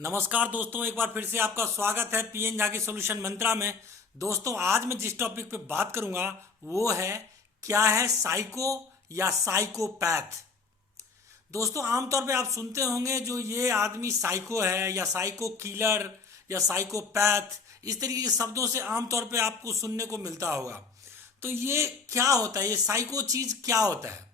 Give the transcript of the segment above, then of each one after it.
नमस्कार दोस्तों, एक बार फिर से आपका स्वागत है पीएन झा की सॉल्यूशन मंत्रा में। दोस्तों, आज मैं जिस टॉपिक पे बात करूंगा वो है क्या है साइको या साइकोपैथ। दोस्तों, आमतौर पे आप सुनते होंगे जो ये आदमी साइको है या साइको किलर या साइकोपैथ, इस तरीके के शब्दों से आमतौर पे आपको सुनने को मिलता होगा। तो ये क्या होता है, ये साइको चीज क्या होता है?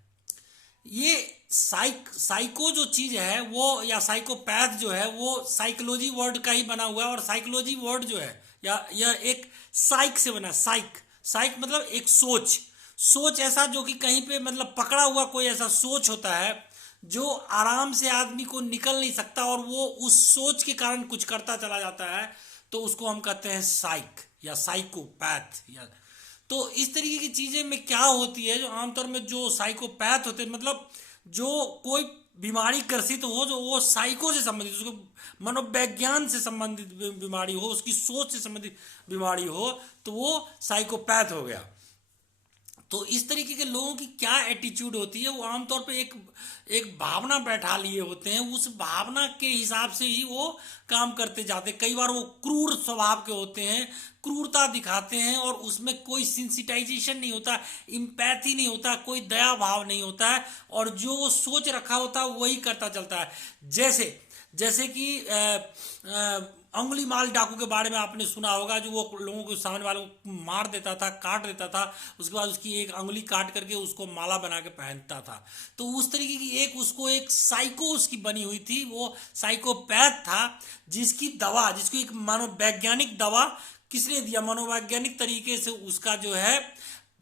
ये साइको जो चीज है वो या साइकोपैथ जो है वो साइकोलॉजी वर्ड का ही बना हुआ है। और साइकोलॉजी वर्ड जो है या यह एक साइक से बना है। साइक साइक मतलब एक सोच, सोच ऐसा जो कि कहीं पे मतलब पकड़ा हुआ कोई ऐसा सोच होता है जो आराम से आदमी को निकल नहीं सकता और वो उस सोच के कारण कुछ करता चला जाता है। तो उसको हम कहते हैं साइक या साइकोपैथ। या तो इस तरीके की चीजें में क्या होती है, जो आमतौर में जो साइकोपैथ होते हैं मतलब जो कोई बीमारी ग्रसित हो, जो वो साइको से संबंधित, उसको मनोविज्ञान से संबंधित बीमारी हो, उसकी सोच से संबंधित बीमारी हो, तो वो साइकोपैथ हो गया। तो इस तरीके के लोगों की क्या एटीट्यूड होती है, वो आमतौर पे एक एक भावना बैठा लिए होते हैं, उस भावना के हिसाब से ही वो काम करते जाते हैं। कई बार वो क्रूर स्वभाव के होते हैं, क्रूरता दिखाते हैं और उसमें कोई सेंसिटाइजेशन नहीं होता, इम्पैथी नहीं होता, कोई दया भाव नहीं होता है और जो वो सोच रखा होता है वही करता चलता है। जैसे जैसे कि अंगुली माल डाकू के बारे में आपने सुना होगा, जो वो लोगों को सामने वालों को मार देता था, काट देता था, उसके बाद उसकी एक अंगुली काट करके उसको माला बना के पहनता था। तो उस तरीके की एक उसको एक साइको उसकी बनी हुई थी, वो साइकोपैथ था। जिसकी दवा, जिसको एक मनोवैज्ञानिक दवा किसने दिया, मनोवैज्ञानिक तरीके से उसका जो है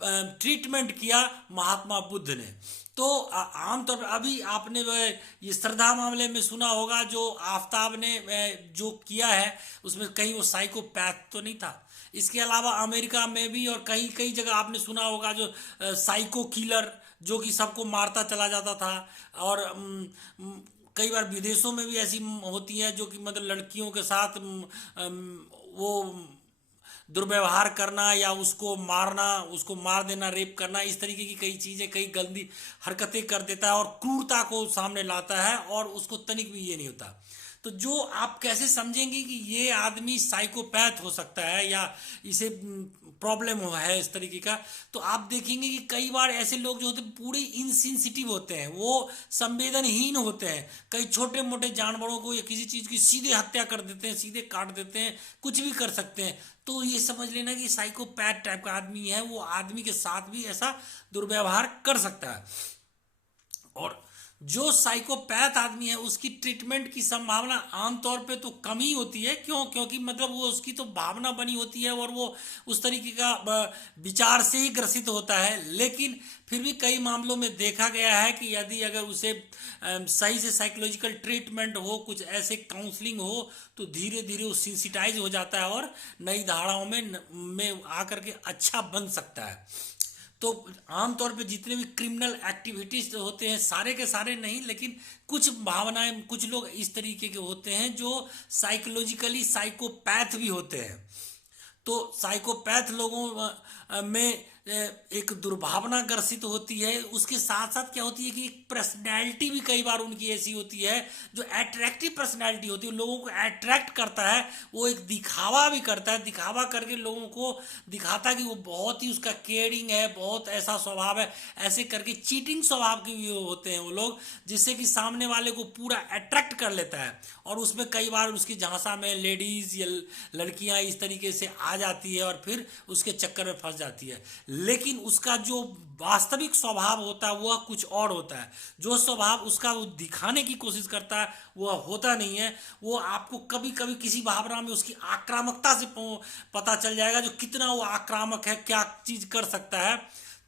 ट्रीटमेंट किया महात्मा बुद्ध ने। तो आमतौर पर अभी आपने ये श्रद्धा मामले में सुना होगा, जो आफ्ताब ने जो किया है उसमें कहीं वो साइकोपैथ तो नहीं था। इसके अलावा अमेरिका में भी और कई कई जगह आपने सुना होगा जो साइको किलर, जो कि सबको मारता चला जाता था। और कई बार विदेशों में भी ऐसी होती हैं जो कि मतलब लड़कियों के साथ वो दुर्व्यवहार करना या उसको मारना, उसको मार देना, रेप करना, इस तरीके की कई चीज़ें, कई गंदी हरकतें कर देता है और क्रूरता को सामने लाता है और उसको तनिक भी ये नहीं होता। तो जो आप कैसे समझेंगे कि ये आदमी साइकोपैथ हो सकता है या इसे प्रॉब्लम है इस तरीके का? तो आप देखेंगे कि कई बार ऐसे लोग जो होते हैं पूरे इनसेंसिटिव होते हैं, वो संवेदनहीन होते हैं। कई छोटे मोटे जानवरों को या किसी चीज़ की सीधे हत्या कर देते हैं, सीधे काट देते हैं, कुछ भी कर सकते हैं। तो ये समझ लेना कि साइकोपैथ टाइप का आदमी है, वो आदमी के साथ भी ऐसा दुर्व्यवहार कर सकता है। और जो साइकोपैथ आदमी है उसकी ट्रीटमेंट की संभावना आमतौर पे तो कम ही होती है। क्यों? क्योंकि मतलब वो उसकी तो भावना बनी होती है और वो उस तरीके का विचार से ही ग्रसित होता है। लेकिन फिर भी कई मामलों में देखा गया है कि यदि अगर उसे सही से साइकोलॉजिकल ट्रीटमेंट हो, कुछ ऐसे काउंसलिंग हो, तो धीरे धीरे वो सेंसिटाइज हो जाता है और नई धाराओं में आकर के अच्छा बन सकता है। तो आमतौर पे जितने भी क्रिमिनल एक्टिविटीज होते हैं, सारे के सारे नहीं, लेकिन कुछ भावनाएं, कुछ लोग इस तरीके के होते हैं जो साइकोलॉजिकली साइकोपैथ भी होते हैं। तो साइकोपैथ लोगों में एक दुर्भावना ग्रसित होती है। उसके साथ साथ क्या होती है कि एक पर्सनैलिटी भी कई बार उनकी ऐसी होती है जो अट्रैक्टिव पर्सनैलिटी होती है, लोगों को अट्रैक्ट करता है। वो एक दिखावा भी करता है, दिखावा करके लोगों को दिखाता है कि वो बहुत ही उसका केयरिंग है, बहुत ऐसा स्वभाव है। ऐसे करके चीटिंग स्वभाव के भी होते हैं वो लोग, जिससे कि सामने वाले को पूरा अट्रैक्ट कर लेता है। और उसमें कई बार उसकी झांसा में लेडीज या लड़कियां इस तरीके से आ जाती है और फिर उसके चक्कर में फंस जाती है। लेकिन उसका जो वास्तविक स्वभाव होता है वह कुछ और होता है। जो स्वभाव उसका वो दिखाने की कोशिश करता है वह होता नहीं है। वो आपको कभी कभी किसी भावना में उसकी आक्रामकता से पता चल जाएगा, जो कितना वो आक्रामक है, क्या चीज कर सकता है।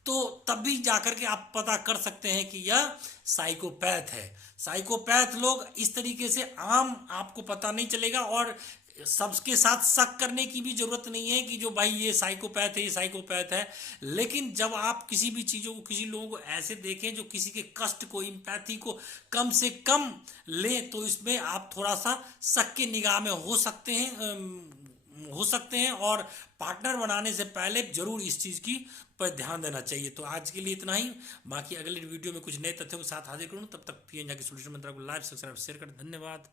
तो तब भी जाकर के आप पता कर सकते हैं कि यह साइकोपैथ है। साइकोपैथ लोग इस तरीके से आम आपको पता नहीं चलेगा और सबके साथ शक करने की भी जरूरत नहीं है कि जो भाई ये साइकोपैथ है, ये साइकोपैथ है। लेकिन जब आप किसी भी चीज़ों को, किसी लोगों को ऐसे देखें जो किसी के कष्ट को, इम्पैथी को कम से कम ले, तो इसमें आप थोड़ा सा शक की निगाह में हो सकते हैं और पार्टनर बनाने से पहले जरूर इस चीज़ की पर ध्यान देना चाहिए। तो आज के लिए इतना ही। बाकी अगले वीडियो में कुछ नए तथ्यों के साथ हाजिर करूँ। तब तक पीएन झा की सॉल्यूशन मंत्रा को लाइक, सब्सक्राइब, शेयर कर। धन्यवाद।